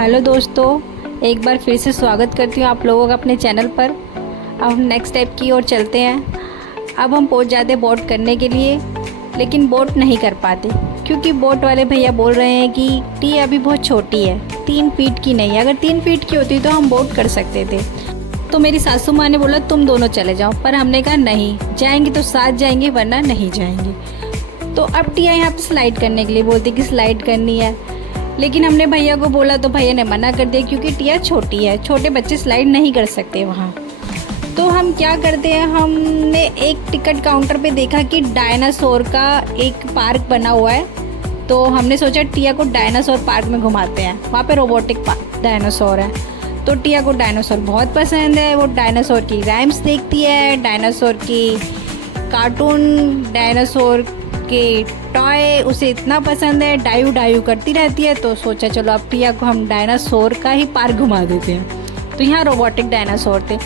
Hello दोस्तों, एक बार फिर से स्वागत करती हूँ आप लोगों का अपने चैनल पर। अब हम नेक्स्ट स्टेप की ओर चलते हैं। अब हम पहुँच जाते बोट करने के लिए, लेकिन बोट नहीं कर पाते क्योंकि बोट वाले भैया बोल रहे हैं कि टी अभी बहुत छोटी है, 3 फीट की नहीं है। अगर 3 फीट की होती तो हम बोट कर सकते थे। तो मेरी सासू माँ ने बोला तुम दोनों चले जाओ, पर हमने कहा नहीं, जाएंगे तो साथ जाएंगे वरना नहीं जाएंगे। तो अब टिया यहाँ पे स्लाइड करने के लिए बोलती कि स्लाइड करनी है, लेकिन हमने भैया को बोला तो भैया ने मना कर दिया क्योंकि टिया छोटी है, छोटे बच्चे स्लाइड नहीं कर सकते वहाँ। तो हम क्या करते हैं, हमने एक टिकट काउंटर पे देखा कि डायनासोर का एक पार्क बना हुआ है, तो हमने सोचा टिया को डायनासोर पार्क में घुमाते हैं। वहाँ पे रोबोटिक डायनासोर है, तो टिया को डायनासोर बहुत पसंद है। वो डायनासोर की राइम्स देखती है, डायनासोर की कार्टून, डायनासोर के टॉय उसे इतना पसंद है, डायू डायू करती रहती है। तो सोचा चलो अब टिया को हम डायनासोर का ही पार्क घुमा देते हैं। तो यहाँ रोबोटिक डायनासोर थे,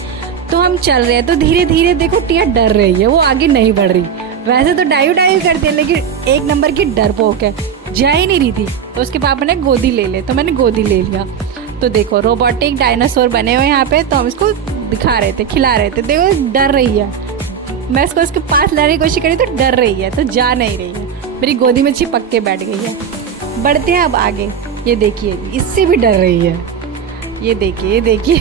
तो हम चल रहे हैं तो धीरे धीरे देखो टिया डर रही है, वो आगे नहीं बढ़ रही। वैसे तो डायू डायू करती है, लेकिन एक नंबर की डरपोक है, जा ही नहीं रही थी। तो उसके पापा ने गोदी ले ले, तो मैंने गोदी ले लिया। तो देखो रोबोटिक डायनासोर बने हुए यहाँ पे, तो हम इसको दिखा रहे थे, खिला रहे थे। देखो डर रही है, मैं इसको उसके पास लाने की कोशिश करी तो डर रही है, तो जा नहीं रही है, मेरी गोदी में चिपक के बैठ गई है। बढ़ते हैं अब आगे, ये देखिए इससे भी डर रही है, ये देखिए ये देखिए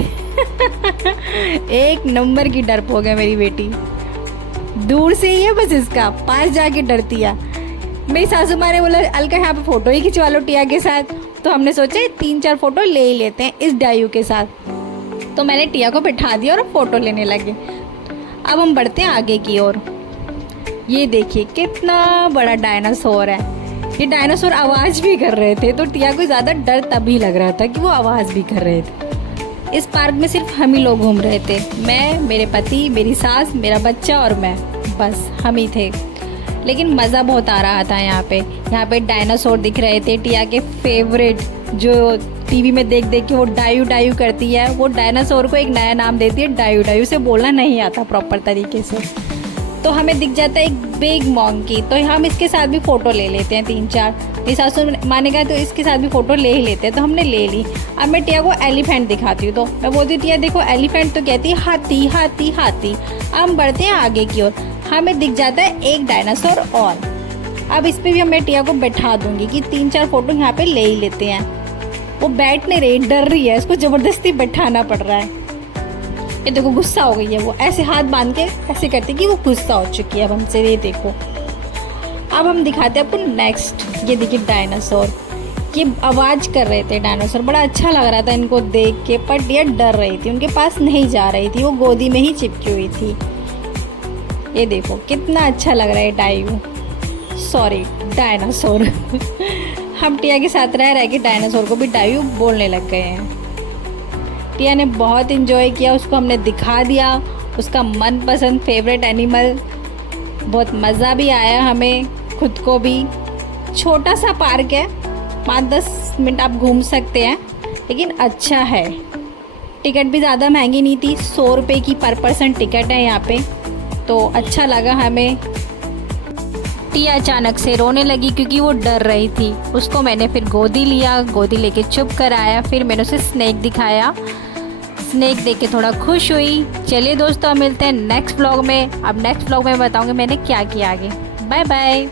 एक नंबर की डरपोक है मेरी बेटी। दूर से ही है बस, इसका पास जाके डरती है। मेरी सासू माँ ने बोला अलका यहाँ पे फोटो ही खिंचवा लो टिया के साथ, तो हमने सोचा 3-4 फोटो ले ही लेते हैं इस डायू के साथ। तो मैंने टिया को बिठा दिया और फोटो लेने लगे। अब हम बढ़ते हैं आगे की ओर। ये देखिए कितना बड़ा डायनासोर है। ये डायनासोर आवाज़ भी कर रहे थे, तो टिया को ज़्यादा डर तभी लग रहा था कि वो आवाज़ भी कर रहे थे। इस पार्क में सिर्फ हम ही लोग घूम रहे थे, मैं, मेरे पति, मेरी सास, मेरा बच्चा और मैं, बस हम ही थे। लेकिन मज़ा बहुत आ रहा था यहाँ पे डायनासोर दिख रहे थे, टिया के फेवरेट, जो टीवी में देख देख के वो डायू डायू करती है। वो डायनासोर को एक नया नाम देती है डायू डायू, से बोलना नहीं आता प्रॉपर तरीके से। तो हमें दिख जाता है एक बिग मॉन्की, तो हम इसके साथ भी फ़ोटो ले लेते हैं 3-4। मेरी सासू माने कहा तो इसके साथ भी फ़ोटो ले ही लेते हैं, तो हमने ले ली। अब मैं टिया को एलिफेंट दिखाती हूँ, तो मैं बोलती टिया देखो एलिफेंट, तो कहती है हाथी हाथी हाथी। अब हम बढ़ते हैं आगे की ओर, हमें दिख जाता है एक डायनासोर और। अब इस पर भी मैं टिया को बैठा दूँगी कि 3-4 फ़ोटो यहाँ पर ले ही लेते हैं। वो बैठ नहीं रही, डर रही है, इसको ज़बरदस्ती बैठाना पड़ रहा है। ये देखो गुस्सा हो गई है, वो ऐसे हाथ बांध के ऐसे करती कि वो गुस्सा हो चुकी है अब हमसे। ये देखो अब हम दिखाते हैं आपको नेक्स्ट। ये देखिए डायनासोर, ये आवाज़ कर रहे थे डायनासोर, बड़ा अच्छा लग रहा था इनको देख के, पर ये डर रही थी, उनके पास नहीं जा रही थी, वो गोदी में ही चिपकी हुई थी। ये देखो कितना अच्छा लग रहा है डायू, सॉरी डायनासोर हम टिया के साथ रह रहे कि डायनासोर को भी डायू बोलने लग गए हैं। टिया ने बहुत इन्जॉय किया, उसको हमने दिखा दिया उसका मनपसंद फेवरेट एनिमल। बहुत मज़ा भी आया हमें, खुद को भी। छोटा सा पार्क है, 5-10 मिनट आप घूम सकते हैं, लेकिन अच्छा है। टिकट भी ज़्यादा महंगी नहीं थी, 100 रुपये की पर पर्सन टिकट है यहाँ पे, तो अच्छा लगा हमें। टिया अचानक से रोने लगी क्योंकि वो डर रही थी। उसको मैंने फिर गोदी लिया, गोदी लेके चुप कराया, फिर मैंने उसे स्नेक दिखाया। स्नेक देख के थोड़ा खुश हुई। चलिए दोस्तों, मिलते हैं नेक्स्ट व्लॉग में। अब नेक्स्ट व्लॉग में बताऊंगी मैंने क्या किया आगे। Bye bye.